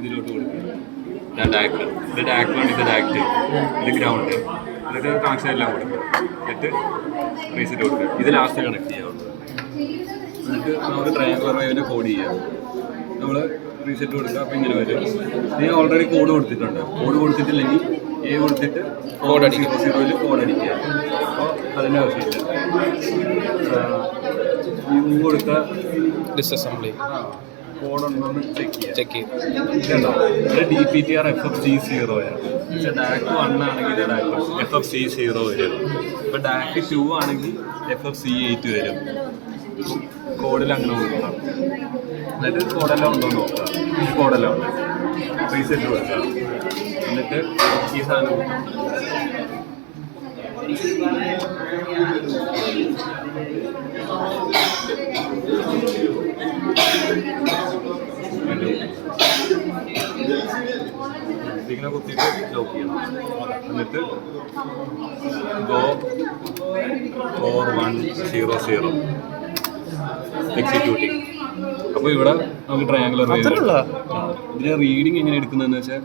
ഇതിലോട്ട് കൊടുക്കുക. ഇത് ഡാക്ക്, ഇത് ഡാക്ക് 1, ഇത് ഡാക്ക് 2, ഇത് ഗ്രൗണ്ട്, എന്നിട്ട് കണക്ഷൻ എല്ലാം കൊടുക്കുക. എന്നിട്ട് റീസെറ്റ് കൊടുക്കുക. ഇത് ലാസ്റ്റ് കണക്ട് ചെയ്യാം. എന്നിട്ട് നമുക്ക് ട്രയാങ്കുലർ വേവിനെ കോഡ് ചെയ്യാം. നമ്മൾ റീസെറ്റ് കൊടുക്കുക. അപ്പോൾ ഇങ്ങനെ വരും. ഇത് ഓൾറെഡി കോഡ് കൊടുത്തിട്ടുണ്ട്. കോഡ് കൊടുത്തിട്ടില്ലെങ്കിൽ എ കൊടുത്തിട്ട് കോഡ് 00 കോഡ് അടിക്കുക. അപ്പോൾ അതിൻ്റെ ആവശ്യമില്ല. യു കൊടുത്ത ഡിസംബ്ലി കോഡൊന്ന് ചെക്ക് ചെയ്യും. ഇതുണ്ടോ? ഇത് DPTR FFC0 വരും. പക്ഷേ DAC 1 ആണെങ്കിൽ ഇത് DAC FFC0 വരും. ഇപ്പോൾ DAC 2 ആണെങ്കിൽ FFC8 വരും. കോഡിൽ അങ്ങനെ കൊടുക്കണം. എന്നിട്ട് കോഡെല്ലാം ഉണ്ടോ നോക്കുക. കോഡെല്ലാം ഉണ്ട്. റീസെറ്റ് കൊടുക്കുക. എന്നിട്ട് ഈ സാധനം ഇതിങ്ങനെ കുത്തിയിട്ട് ലോക്ക് ചെയ്യണം. എന്നിട്ട് ഗോ 4100 എക്സിക്യൂട്ടിങ്. അപ്പോൾ ഇവിടെ നമുക്ക് ട്രയാങ്കുലർ ഇതിന്റെ റീഡിങ് എങ്ങനെ എടുക്കുന്നതെന്ന് വെച്ചാൽ